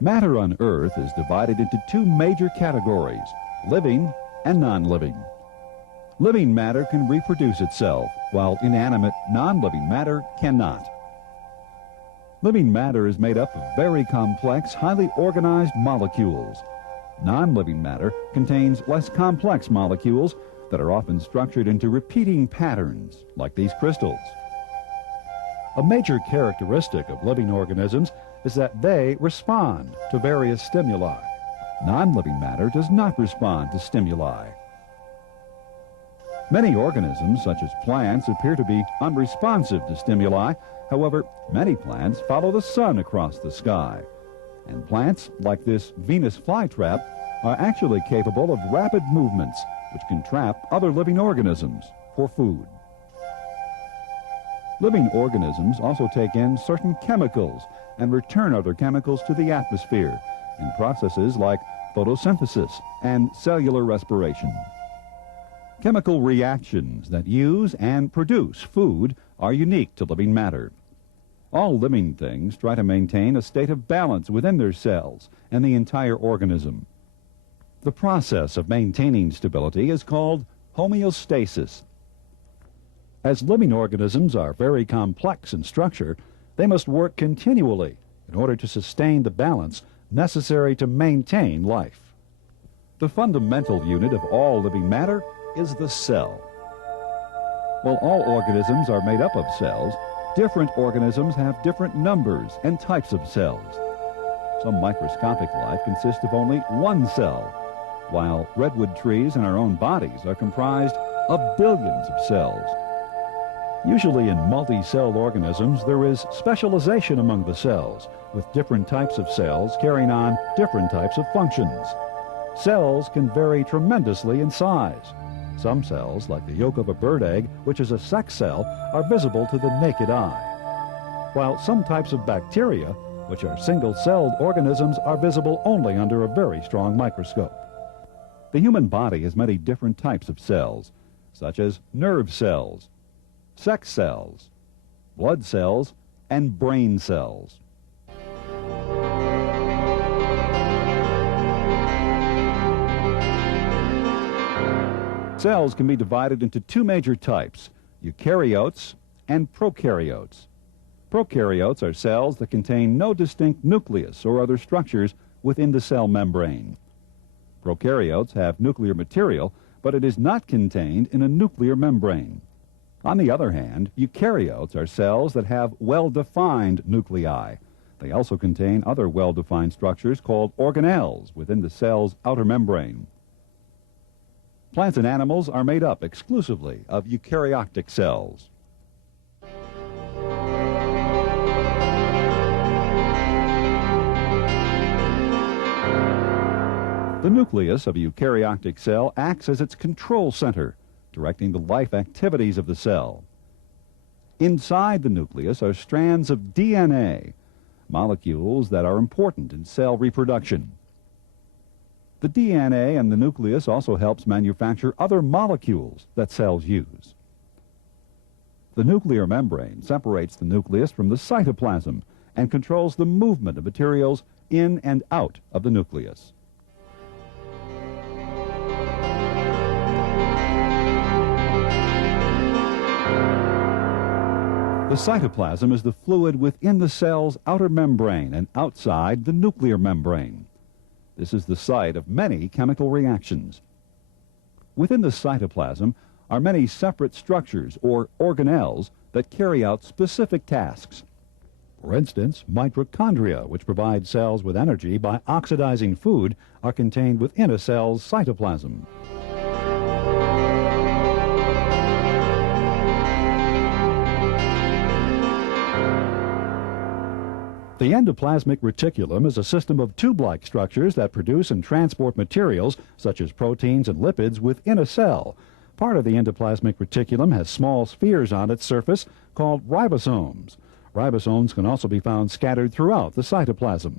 Matter on Earth is divided into two major categories, living and non-living. Living matter can reproduce itself, while inanimate, non-living matter cannot. Living matter is made up of very complex, highly organized molecules. Non-living matter contains less complex molecules that are often structured into repeating patterns, like these crystals. A major characteristic of living organisms is that they respond to various stimuli. Non-living matter does not respond to stimuli. Many organisms, such as plants, appear to be unresponsive to stimuli. However, many plants follow the sun across the sky. And plants, like this Venus flytrap, are actually capable of rapid movements which can trap other living organisms for food. Living organisms also take in certain chemicals and return other chemicals to the atmosphere in processes like photosynthesis and cellular respiration. Chemical reactions that use and produce food are unique to living matter. All living things try to maintain a state of balance within their cells and the entire organism. The process of maintaining stability is called homeostasis. As living organisms are very complex in structure, they must work continually in order to sustain the balance necessary to maintain life. The fundamental unit of all living matter is the cell. While all organisms are made up of cells, different organisms have different numbers and types of cells. Some microscopic life consists of only one cell, while redwood trees in our own bodies are comprised of billions of cells. Usually in multi-celled organisms, there is specialization among the cells, with different types of cells carrying on different types of functions. Cells can vary tremendously in size. Some cells, like the yolk of a bird egg, which is a sex cell, are visible to the naked eye, while some types of bacteria, which are single-celled organisms, are visible only under a very strong microscope. The human body has many different types of cells, such as nerve cells, sex cells, blood cells, and brain cells. Cells can be divided into two major types, eukaryotes and prokaryotes. Prokaryotes are cells that contain no distinct nucleus or other structures within the cell membrane. Prokaryotes have nuclear material, but it is not contained in a nuclear membrane. On the other hand, eukaryotes are cells that have well-defined nuclei. They also contain other well-defined structures called organelles within the cell's outer membrane. Plants and animals are made up exclusively of eukaryotic cells. The nucleus of a eukaryotic cell acts as its control center, directing the life activities of the cell. Inside the nucleus are strands of DNA, molecules that are important in cell reproduction. The DNA in the nucleus also helps manufacture other molecules that cells use. The nuclear membrane separates the nucleus from the cytoplasm and controls the movement of materials in and out of the nucleus. The cytoplasm is the fluid within the cell's outer membrane and outside the nuclear membrane. This is the site of many chemical reactions. Within the cytoplasm are many separate structures, or organelles, that carry out specific tasks. For instance, mitochondria, which provide cells with energy by oxidizing food, are contained within a cell's cytoplasm. The endoplasmic reticulum is a system of tube-like structures that produce and transport materials, such as proteins and lipids, within a cell. Part of the endoplasmic reticulum has small spheres on its surface called ribosomes. Ribosomes can also be found scattered throughout the cytoplasm.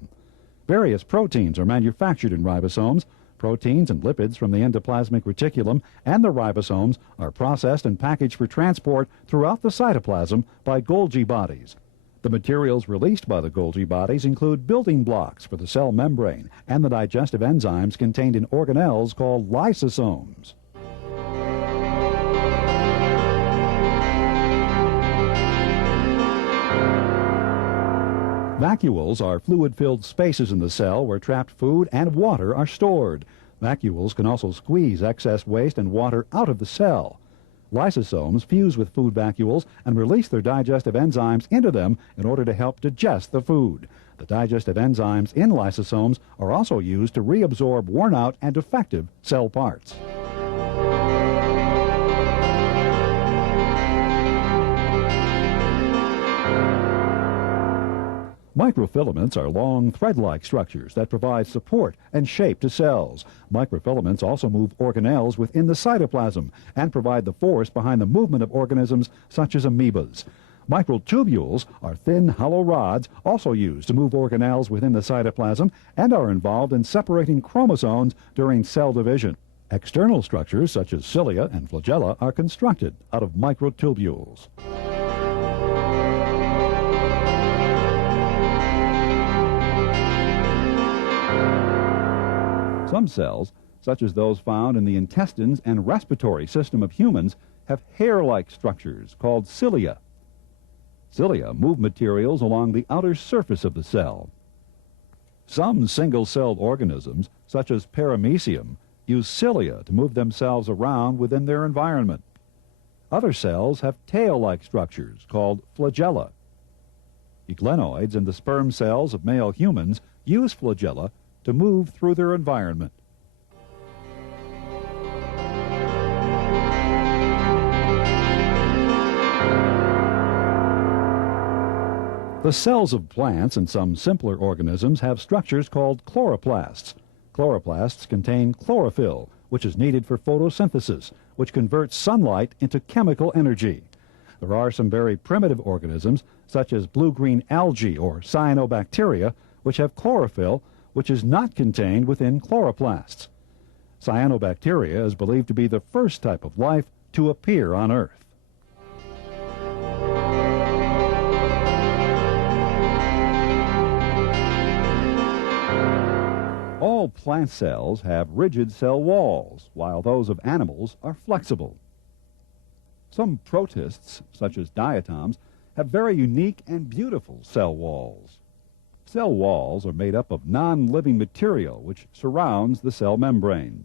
Various proteins are manufactured in ribosomes. Proteins and lipids from the endoplasmic reticulum and the ribosomes are processed and packaged for transport throughout the cytoplasm by Golgi bodies. The materials released by the Golgi bodies include building blocks for the cell membrane and the digestive enzymes contained in organelles called lysosomes. Vacuoles are fluid-filled spaces in the cell where trapped food and water are stored. Vacuoles can also squeeze excess waste and water out of the cell. Lysosomes fuse with food vacuoles and release their digestive enzymes into them in order to help digest the food. The digestive enzymes in lysosomes are also used to reabsorb worn-out and defective cell parts. Microfilaments are long thread-like structures that provide support and shape to cells. Microfilaments also move organelles within the cytoplasm and provide the force behind the movement of organisms such as amoebas. Microtubules are thin, hollow rods also used to move organelles within the cytoplasm and are involved in separating chromosomes during cell division. External structures such as cilia and flagella are constructed out of microtubules. Some cells, such as those found in the intestines and respiratory system of humans, have hair-like structures called cilia. Cilia move materials along the outer surface of the cell. Some single-celled organisms, such as Paramecium, use cilia to move themselves around within their environment. Other cells have tail-like structures called flagella. Euglenoids and the sperm cells of male humans use flagella to move through their environment. The cells of plants and some simpler organisms have structures called chloroplasts. Chloroplasts contain chlorophyll, which is needed for photosynthesis, which converts sunlight into chemical energy. There are some very primitive organisms, such as blue-green algae or cyanobacteria, which have chlorophyll, which is not contained within chloroplasts. Cyanobacteria is believed to be the first type of life to appear on Earth. All plant cells have rigid cell walls, while those of animals are flexible. Some protists, such as diatoms, have very unique and beautiful cell walls. Cell walls are made up of non-living material which surrounds the cell membrane.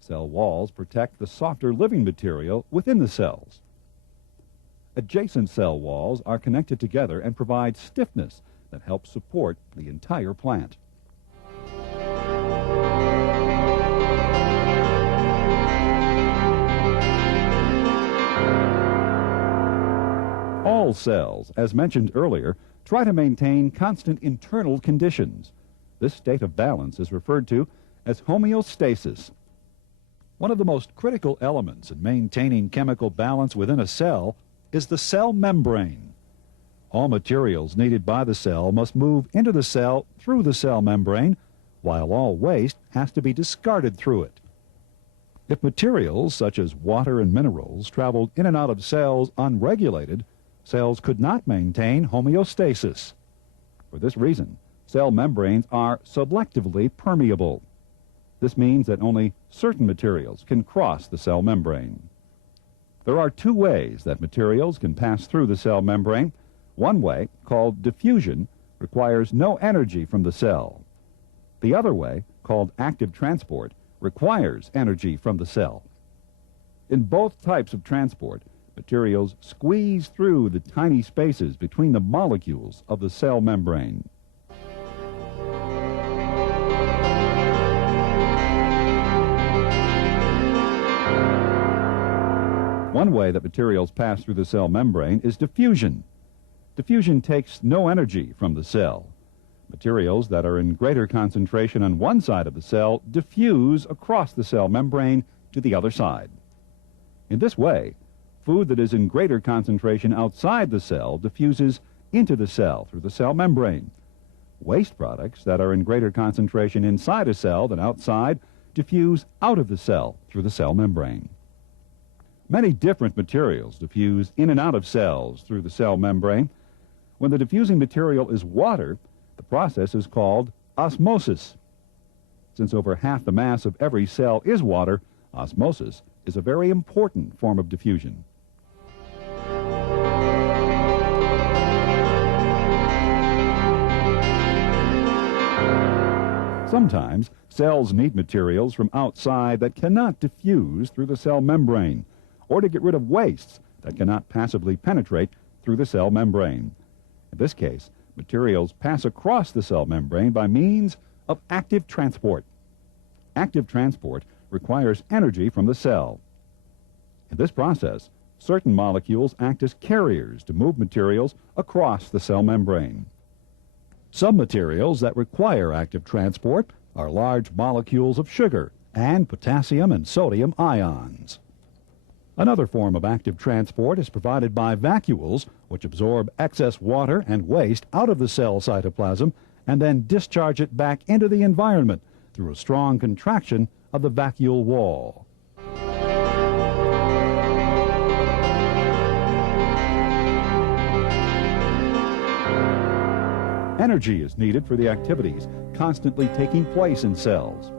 Cell walls protect the softer living material within the cells. Adjacent cell walls are connected together and provide stiffness that helps support the entire plant. All cells, as mentioned earlier, try to maintain constant internal conditions. This state of balance is referred to as homeostasis. One of the most critical elements in maintaining chemical balance within a cell is the cell membrane. All materials needed by the cell must move into the cell through the cell membrane, while all waste has to be discarded through it. If materials such as water and minerals traveled in and out of cells unregulated, cells could not maintain homeostasis. For this reason, cell membranes are selectively permeable. This means that only certain materials can cross the cell membrane. There are two ways that materials can pass through the cell membrane. One way, called diffusion, requires no energy from the cell. The other way, called active transport, requires energy from the cell. In both types of transport, materials squeeze through the tiny spaces between the molecules of the cell membrane. One way that materials pass through the cell membrane is diffusion. Diffusion takes no energy from the cell. Materials that are in greater concentration on one side of the cell diffuse across the cell membrane to the other side. In this way, food that is in greater concentration outside the cell diffuses into the cell through the cell membrane. Waste products that are in greater concentration inside a cell than outside diffuse out of the cell through the cell membrane. Many different materials diffuse in and out of cells through the cell membrane. When the diffusing material is water, the process is called osmosis. Since over half the mass of every cell is water, osmosis is a very important form of diffusion. Sometimes cells need materials from outside that cannot diffuse through the cell membrane, or to get rid of wastes that cannot passively penetrate through the cell membrane. In this case, materials pass across the cell membrane by means of active transport. Active transport requires energy from the cell. In this process, certain molecules act as carriers to move materials across the cell membrane. Some materials that require active transport are large molecules of sugar and potassium and sodium ions. Another form of active transport is provided by vacuoles, which absorb excess water and waste out of the cell cytoplasm and then discharge it back into the environment through a strong contraction of the vacuole wall. Energy is needed for the activities constantly taking place in cells.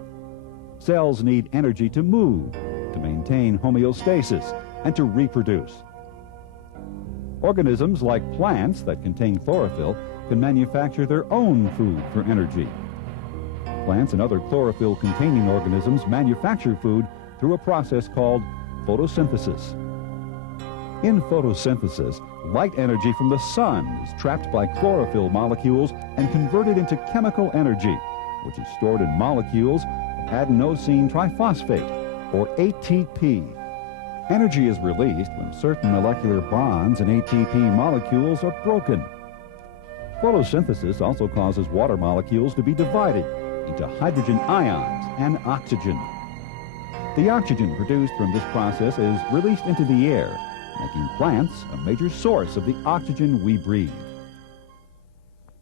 Cells need energy to move, to maintain homeostasis, and to reproduce. Organisms like plants that contain chlorophyll can manufacture their own food for energy. Plants and other chlorophyll-containing organisms manufacture food through a process called photosynthesis. In photosynthesis, light energy from the sun is trapped by chlorophyll molecules and converted into chemical energy, which is stored in molecules of adenosine triphosphate, or ATP. Energy is released when certain molecular bonds in ATP molecules are broken. Photosynthesis also causes water molecules to be divided into hydrogen ions and oxygen. The oxygen produced from this process is released into the air, making plants a major source of the oxygen we breathe.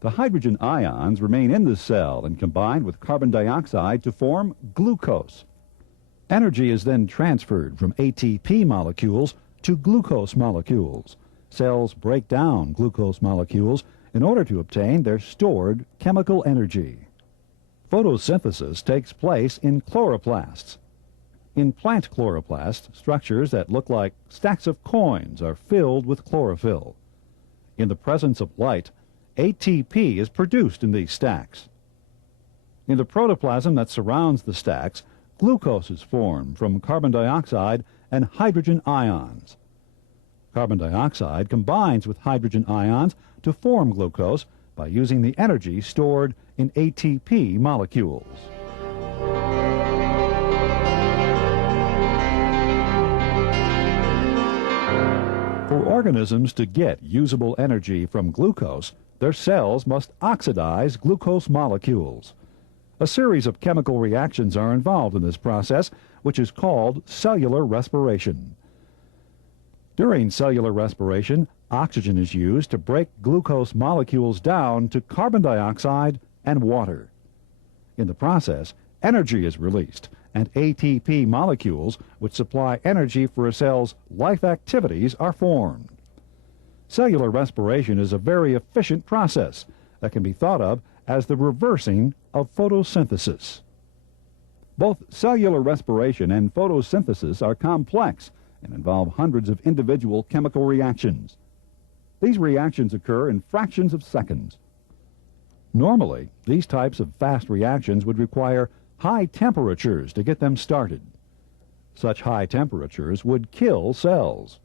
The hydrogen ions remain in the cell and combine with carbon dioxide to form glucose. Energy is then transferred from ATP molecules to glucose molecules. Cells break down glucose molecules in order to obtain their stored chemical energy. Photosynthesis takes place in chloroplasts. In plant chloroplasts, structures that look like stacks of coins are filled with chlorophyll. In the presence of light, ATP is produced in these stacks. In the protoplasm that surrounds the stacks, glucose is formed from carbon dioxide and hydrogen ions. Carbon dioxide combines with hydrogen ions to form glucose by using the energy stored in ATP molecules. For organisms to get usable energy from glucose, their cells must oxidize glucose molecules. A series of chemical reactions are involved in this process, which is called cellular respiration. During cellular respiration, oxygen is used to break glucose molecules down to carbon dioxide and water. In the process, energy is released, and ATP molecules, which supply energy for a cell's life activities, are formed. Cellular respiration is a very efficient process that can be thought of as the reversing of photosynthesis. Both cellular respiration and photosynthesis are complex and involve hundreds of individual chemical reactions. These reactions occur in fractions of seconds. Normally, these types of fast reactions would require high temperatures to get them started. Such high temperatures would kill cells.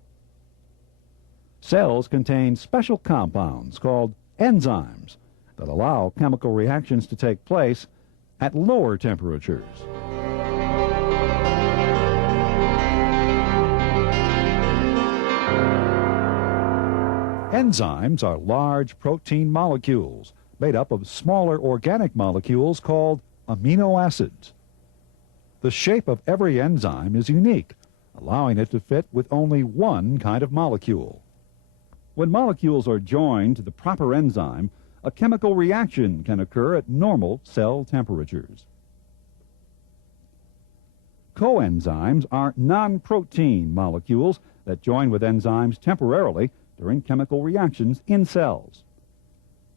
Cells contain special compounds called enzymes that allow chemical reactions to take place at lower temperatures. Enzymes are large protein molecules made up of smaller organic molecules called amino acids. The shape of every enzyme is unique, allowing it to fit with only one kind of molecule. When molecules are joined to the proper enzyme, a chemical reaction can occur at normal cell temperatures. Coenzymes are non-protein molecules that join with enzymes temporarily during chemical reactions in cells.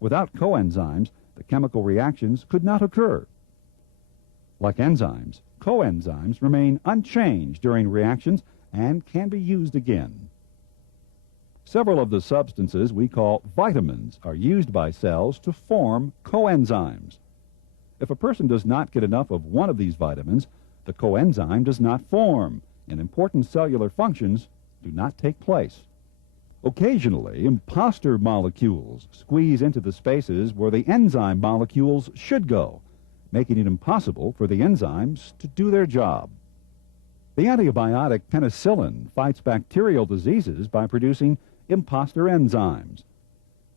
Without coenzymes, the chemical reactions could not occur. Like enzymes, coenzymes remain unchanged during reactions and can be used again. Several of the substances we call vitamins are used by cells to form coenzymes. If a person does not get enough of one of these vitamins, the coenzyme does not form, and important cellular functions do not take place. Occasionally, imposter molecules squeeze into the spaces where the enzyme molecules should go, making it impossible for the enzymes to do their job. The antibiotic penicillin fights bacterial diseases by producing imposter enzymes.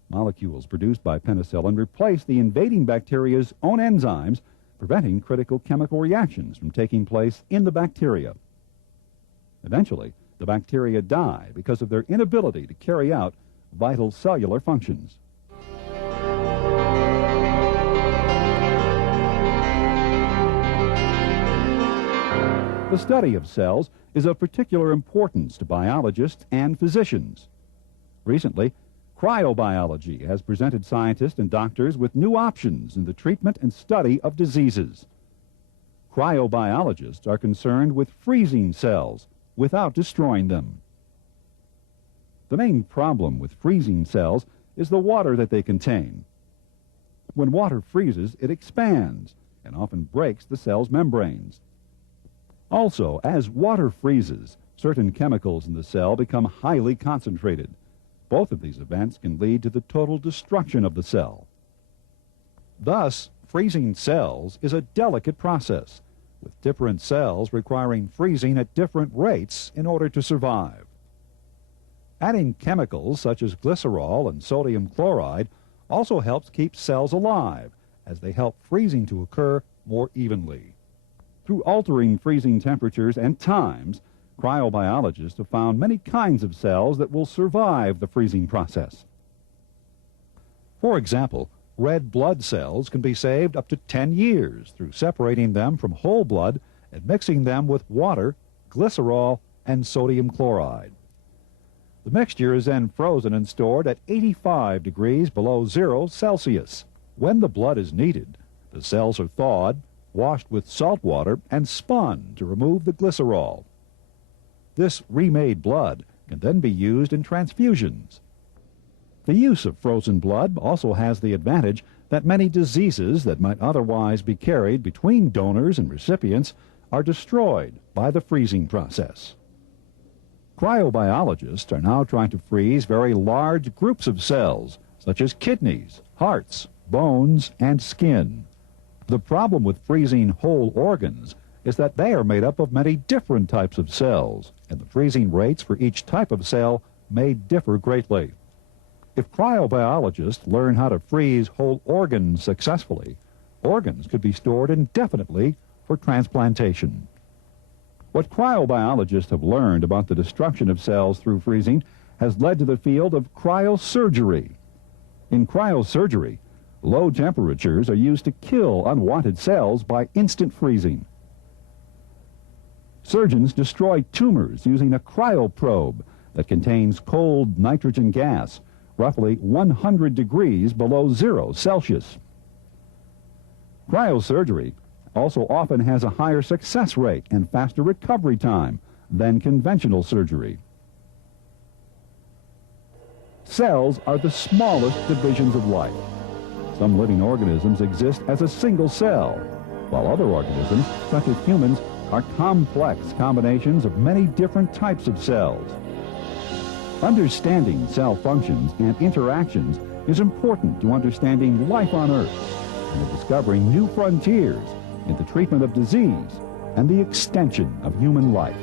Molecules produced by penicillin replace the invading bacteria's own enzymes, preventing critical chemical reactions from taking place in the bacteria. Eventually, the bacteria die because of their inability to carry out vital cellular functions. The study of cells is of particular importance to biologists and physicians. Recently, cryobiology has presented scientists and doctors with new options in the treatment and study of diseases. Cryobiologists are concerned with freezing cells without destroying them. The main problem with freezing cells is the water that they contain. When water freezes, it expands and often breaks the cell's membranes. Also, as water freezes, certain chemicals in the cell become highly concentrated. Both of these events can lead to the total destruction of the cell. Thus, freezing cells is a delicate process, with different cells requiring freezing at different rates in order to survive. Adding chemicals such as glycerol and sodium chloride also helps keep cells alive, as they help freezing to occur more evenly. Through altering freezing temperatures and times, cryobiologists have found many kinds of cells that will survive the freezing process. For example, red blood cells can be saved up to 10 years through separating them from whole blood and mixing them with water, glycerol, and sodium chloride. The mixture is then frozen and stored at 85 degrees below 0 Celsius. When the blood is needed, the cells are thawed, washed with salt water, and spun to remove the glycerol. This remade blood can then be used in transfusions. The use of frozen blood also has the advantage that many diseases that might otherwise be carried between donors and recipients are destroyed by the freezing process. Cryobiologists are now trying to freeze very large groups of cells, such as kidneys, hearts, bones, and skin. The problem with freezing whole organs is that they are made up of many different types of cells, and the freezing rates for each type of cell may differ greatly. If cryobiologists learn how to freeze whole organs successfully, organs could be stored indefinitely for transplantation. What cryobiologists have learned about the destruction of cells through freezing has led to the field of cryosurgery. In cryosurgery, low temperatures are used to kill unwanted cells by instant freezing. Surgeons destroy tumors using a cryoprobe that contains cold nitrogen gas, roughly 100 degrees below 0 Celsius. Cryosurgery also often has a higher success rate and faster recovery time than conventional surgery. Cells are the smallest divisions of life. Some living organisms exist as a single cell, while other organisms, such as humans, are complex combinations of many different types of cells. Understanding cell functions and interactions is important to understanding life on Earth and to discovering new frontiers in the treatment of disease and the extension of human life.